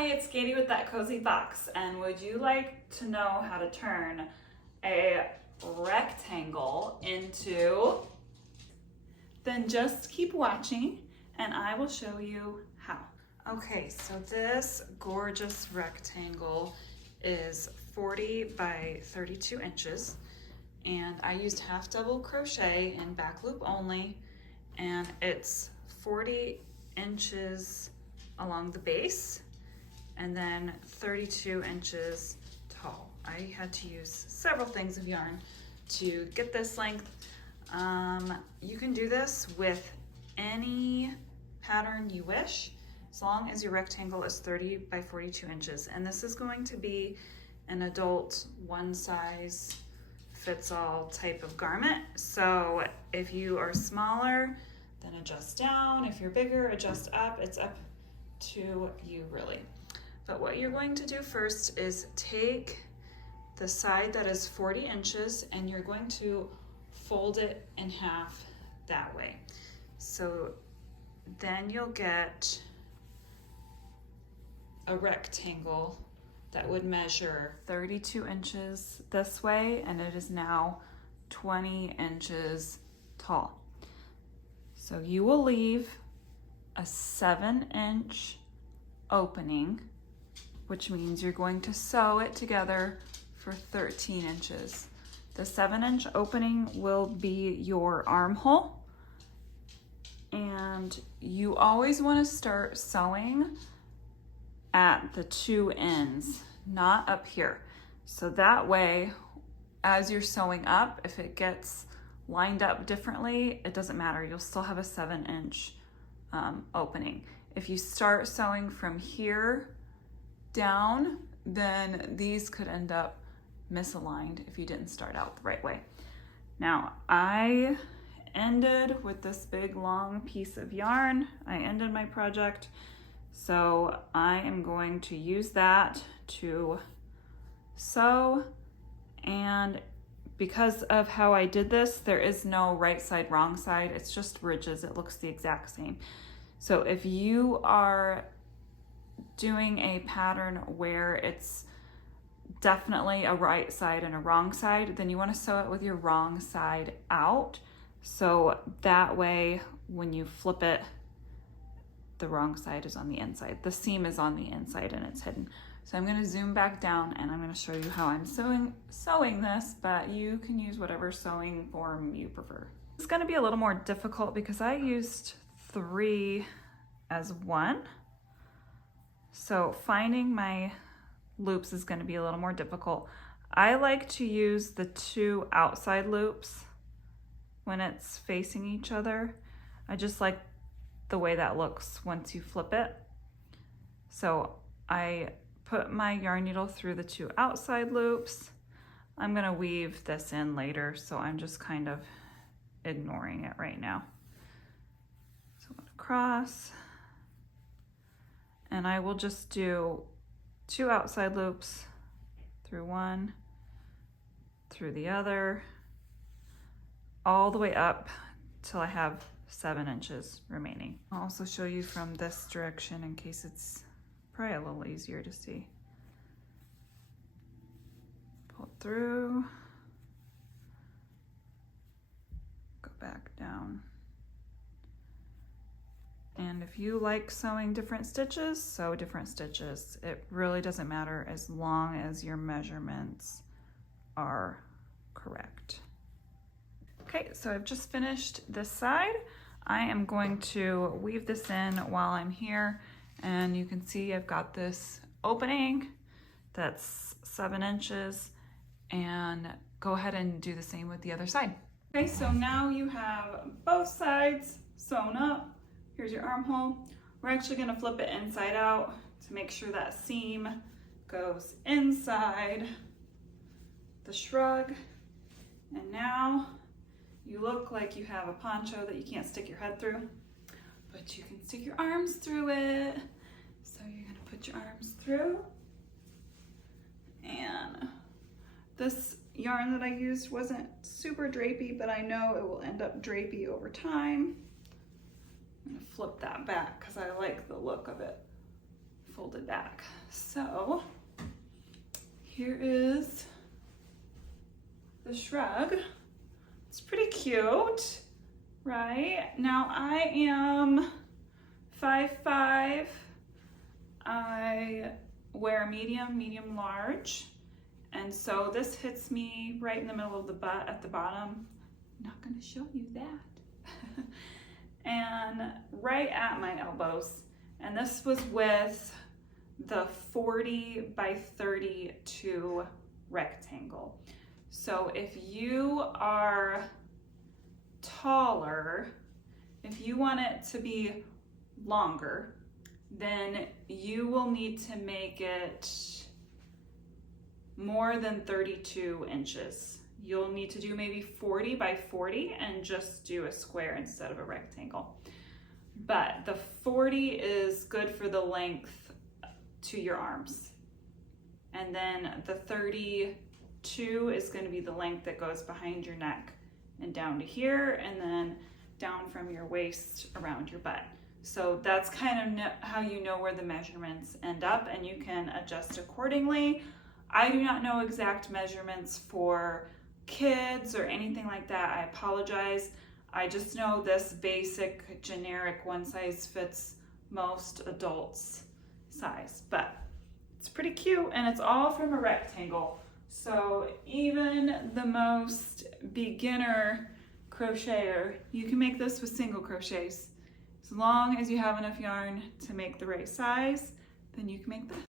Hi, it's Katie with That Cozy Fox, and would you like to know how to turn a rectangle into? Then just keep watching and I will show you how. Okay, so this gorgeous rectangle is 40 by 32 inches, and I used half double crochet in back loop only, and it's 40 inches along the base and then 32 inches tall. I had to use several things of yarn to get this length. You can do this with any pattern you wish, as long as your rectangle is 30 by 42 inches. And this is going to be an adult one size fits all type of garment. So if you are smaller, then adjust down. If you're bigger, adjust up. It's up to you really. But what you're going to do first is take the side that is 40 inches and you're going to fold it in half that way. So then you'll get a rectangle that would measure 32 inches this way, and it is now 20 inches tall. So you will leave a 7-inch opening, which means you're going to sew it together for 13 inches. The 7-inch opening will be your armhole, and you always want to start sewing at the two ends, not up here. So that way, as you're sewing up, if it gets lined up differently, it doesn't matter. You'll still have a 7-inch opening. If you start sewing from here down, then these could end up misaligned if you didn't start out the right way. Now, I ended with this big long piece of yarn. I ended my project, so I am going to use that to sew. And because of how I did this, there is no right side, wrong side. It's just ridges. It looks the exact same. So if you are doing a pattern where it's definitely a right side and a wrong side, then you want to sew it with your wrong side out. So that way, when you flip it, the wrong side is on the inside. The seam is on the inside and it's hidden. So I'm going to zoom back down and I'm going to show you how I'm sewing this, but you can use whatever sewing form you prefer. It's going to be a little more difficult because I used 3 as 1. So finding my loops is going to be a little more difficult. I like to use the 2 outside loops when it's facing each other. I just like the way that looks once you flip it. So I put my yarn needle through the 2 outside loops. I'm going to weave this in later, so I'm just kind of ignoring it right now. So I'm going to cross, and I will just do 2 outside loops through one, through the other, all the way up till I have 7 inches remaining. I'll also show you from this direction in case it's probably a little easier to see. Pull it through, go back down. And if you like sewing different stitches, sew different stitches. It really doesn't matter as long as your measurements are correct. Okay, so I've just finished this side. I am going to weave this in while I'm here, and you can see I've got this opening that's 7 inches, and go ahead and do the same with the other side. Okay, so now you have both sides sewn up. Here's your armhole. We're actually going to flip it inside out to make sure that seam goes inside the shrug. And now you look like you have a poncho that you can't stick your head through, but you can stick your arms through it. So you're going to put your arms through. And this yarn that I used wasn't super drapey, but I know it will end up drapey over time. I'm going to flip that back because I like the look of it folded back. So here is the shrug. It's pretty cute, right? Now I am 5'5". I wear medium large. And so this hits me right in the middle of the butt at the bottom. I'm not gonna show you that. And right at my elbows. And this was with the 40 by 32 rectangle. So if you are taller, if you want it to be longer, then you will need to make it more than 32 inches. You'll need to do maybe 40 by 40 and just do a square instead of a rectangle. But the 40 is good for the length to your arms. And then the 32 is going to be the length that goes behind your neck and down to here, and then down from your waist around your butt. So that's kind of how you know where the measurements end up, and you can adjust accordingly. I do not know exact measurements for kids or anything like that. I apologize. I just know this basic generic one size fits most adults size, but it's pretty cute, and it's all from a rectangle. So even the most beginner crocheter, you can make this with single crochets. As long as you have enough yarn to make the right size, then you can make this.